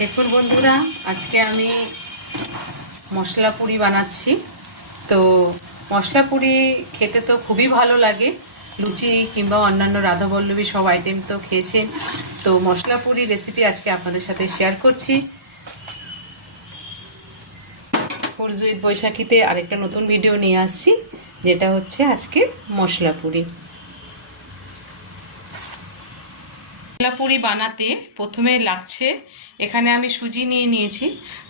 দেখুন বন্ধুরা, আজকে আমি মশলা পুরি বানাচ্ছি। তো মশলা পুরি খেতে তো খুবই ভালো লাগে, লুচি কিংবা অন্যান্য রাধাবল্লভী সব আইটেম তো খেয়েছেন। তো মশলা পুরি রেসিপি আজকে আপনাদের সাথে শেয়ার করছি। ফুডস উইথ বৈশাখীতে আরেকটা নতুন ভিডিও নিয়ে আসছি, যেটা হচ্ছে আজকে মশলা পুরি। মশলা পুরি বানাতে প্রথমে লাগছে, এখানে আমি সুজি নিয়ে নিয়েছি।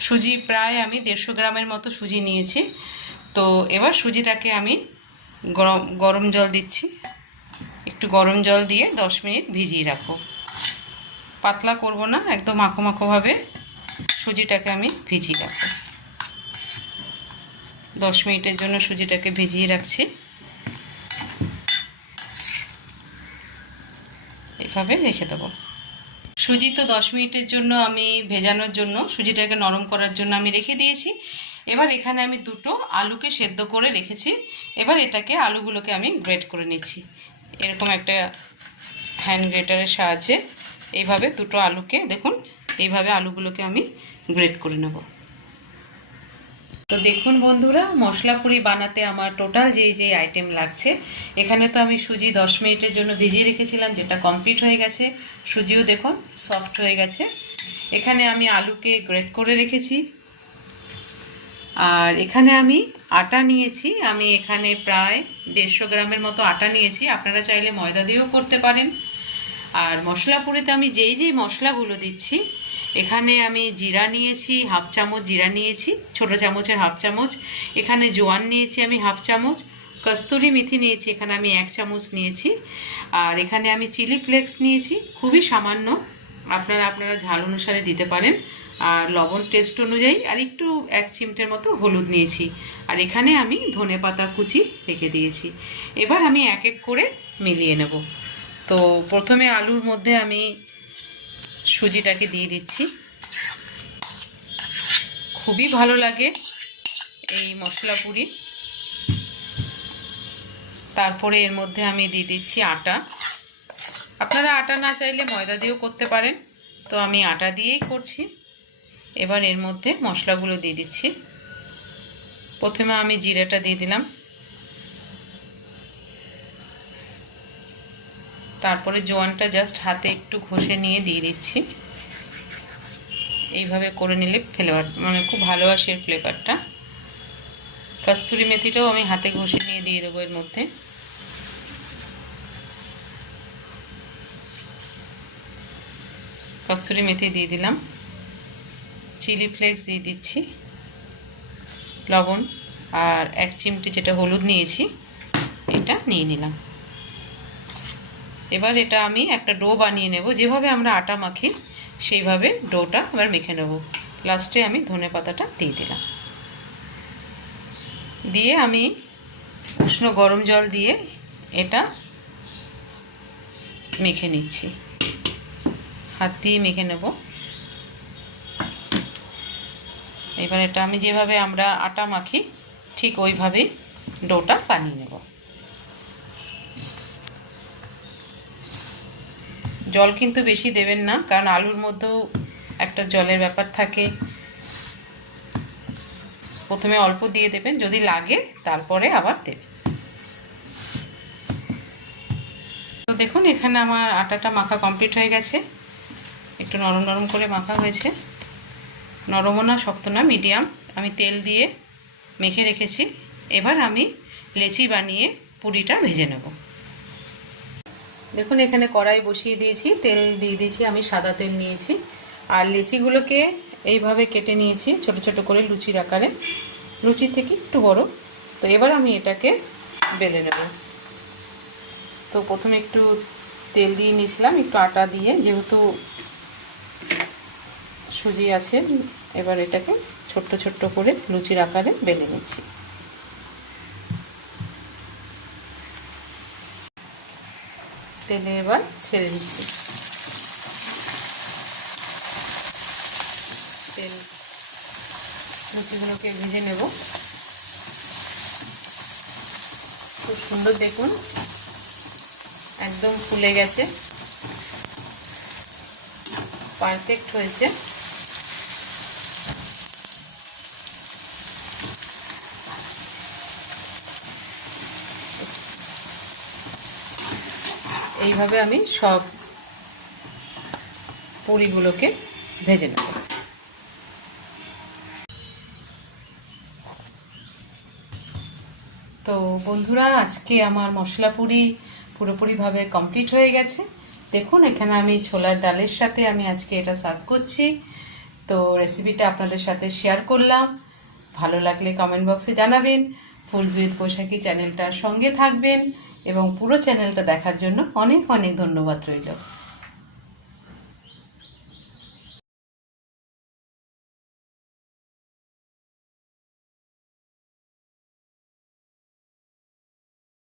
সুজি প্রায় আমি 150 গ্রামের মতো সুজি নিয়েছি। তো এবার সুজিটাকে আমি গরম জল দিচ্ছি। একটু গরম জল দিয়ে 10 মিনিট ভিজিয়ে রাখবো। পাতলা করব না, একদম মাখো মাখোভাবে সুজিটাকে আমি ভিজিয়ে রাখবো। 10 মিনিটের জন্য সুজিটাকে ভিজিয়ে রাখছি। এভাবে রেখে দেবো। সুজি তো 10 মিনিটের জন্য আমি ভেজানোর জন্য, সুজিটাকে নরম করার জন্য আমি রেখে দিয়েছি। এবার এখানে আমি দুটো আলুকে সেদ্ধ করে রেখেছি। এবার এটাকে আলুগুলোকে আমি গ্রেট করে নিচ্ছি। এরকম একটা হ্যান্ড গ্রেটারের সাহায্যে এইভাবে দুটো আলুকে, দেখুন এইভাবে আলুগুলোকে আমি গ্রেট করে নেব। তো দেখুন বন্ধুরা, মশলা পুরি বানাতে আমার টোটাল যে আইটেম লাগছে, এখানে তো আমি সুজি 10 মিনিটের জন্য ভিজিয়ে রেখেছিলাম, যেটা কমপ্লিট হয়ে গেছে। সুজিও দেখুন সফট হয়ে গেছে। এখানে আমি আলুকে গ্রেট করে রেখেছি। আর এখানে আমি আটা নিয়েছি। আমি এখানে প্রায় 150 গ্রামের মতো আটা নিয়েছি। আপনারা চাইলে ময়দা দিয়েও করতে পারেন। আর মশলা পুরিতে আমি যেই মশলাগুলো দিচ্ছি, এখানে আমি জিরা নিয়েছি, হাফ চামচ জিরা নিয়েছি, ছোটো চামচের হাফ চামচ। এখানে জোয়ান নিয়েছি আমি হাফ চামচ। কস্তুরি মেথি নিয়েছি, এখানে আমি 1 চামচ নিয়েছি। আর এখানে আমি চিলি ফ্লেক্স নিয়েছি, খুবই সামান্য, আপনারা ঝাল অনুসারে দিতে পারেন। আর লবণ টেস্ট অনুযায়ী, আর একটু 1 চিমটের মতো হলুদ নিয়েছি। আর এখানে আমি ধনেপাতা কুচি রেখে দিয়েছি। এবার আমি এক এক করে মিলিয়ে নেব। তো প্রথমে আলুর মধ্যে আমি সুজিটাকে দিয়ে দিচ্ছি। খুবই ভালো লাগে এই মশলা পুরি। তারপরে এর মধ্যে আমি দিয়ে দিচ্ছি আটা। আপনারা আটা না চাইলে ময়দা দিয়েও করতে পারেন, তো আমি আটা দিয়েই করছি। এবার এর মধ্যে মশলাগুলো দিয়ে দিচ্ছি। প্রথমে আমি জিরাটা দিয়ে দিলাম, তারপরে জোয়ানটা জাস্ট হাতে একটু ঘষে নিয়ে দিয়ে দিচ্ছি। এইভাবে করে নিলে ফ্লেভার মানে খুব ভালো আসে ফ্লেভারটা। কস্তুরি মেথিটাও আমি হাতে ঘষে নিয়ে দিয়ে দেবো এর মধ্যে। কস্তুরি মেথি দিয়ে দিলাম, চিলি ফ্লেক্স দিয়ে দিচ্ছি, লবণ আর 1 চিমটি যেটা হলুদ নিয়েছি এটা নিয়ে নিলাম। এবার এটা আমি একটা ডো বানিয়ে নেব। যেভাবে আমরা আটা মাখি সেইভাবে ডোটা এবার মেখে নেব। লাস্টে আমি ধনেপাতাটা দিয়ে দিলাম। দিয়ে আমি উষ্ণ গরম জল দিয়ে এটা মেখে নিচ্ছি। হাত দিয়ে মেখে নেব। এবার এটা আমি যেভাবে আমরা আটা মাখি ঠিক ওইভাবেই ডোটা বানিয়ে নেব। জল কিন্তু বেশি দেবেন না, কারণ আলুর মধ্যেও একটা জলের ব্যাপার থাকে। প্রথমে অল্প দিয়ে দেবেন, যদি লাগে তারপরে আবার দেবেন। তো দেখুন এখানে আমার আটাটা মাখা কমপ্লিট হয়ে গেছে। একটু নরম নরম করে মাখা হয়েছে, নরমও না শক্ত না, মিডিয়াম। আমি তেল দিয়ে মেখে রেখেছি। এবার আমি লেচি বানিয়ে পুরিটা ভেজে নেব। দেখুন এখানে কড়াই বসিয়ে দিয়েছি, তেল দিয়ে দিয়েছি, আমি সাদা তেল নিয়েছি। আর লেচিগুলোকে এইভাবে কেটে নিয়েছি ছোট ছোট করে লুচির আকারে, লুচির থেকে একটু বড়। তো এবার আমি এটাকে বেলে নেব। তো প্রথমে একটু তেল দিয়ে নিয়েছিলাম, একটু আটা দিয়ে, যেহেতু সুজি আছে। এবার এটাকে ছোট্ট ছোট্ট করে লুচির আকারে বেলে নিচ্ছি। তেলে এবার ছেড়ে দিচ্ছি। তেল লুচিগুলোকে ভেজে নেব। খুব সুন্দর, দেখুন একদম ফুলে গেছে, পারফেক্ট হয়েছে। এইভাবে আমি সব পুরিগুলোকে ভেজে নেব। তো বন্ধুরা, আজকে আমার মশলা পুরি পুরোপুরিভাবে কমপ্লিট হয়ে গেছে। দেখুন এখানে আমি ছোলার ডালের সাথে আমি আজকে এটা সার্ভ করছি। তো রেসিপিটা আপনাদের সাথে শেয়ার করলাম। ভালো লাগলে কমেন্ট বক্সে জানাবেন। ফুলস উইথ বৈশাখী চ্যানেলটার সঙ্গে থাকবেন এবং পুরো চ্যানেলটা দেখার জন্য অনেক অনেক ধন্যবাদ রইল।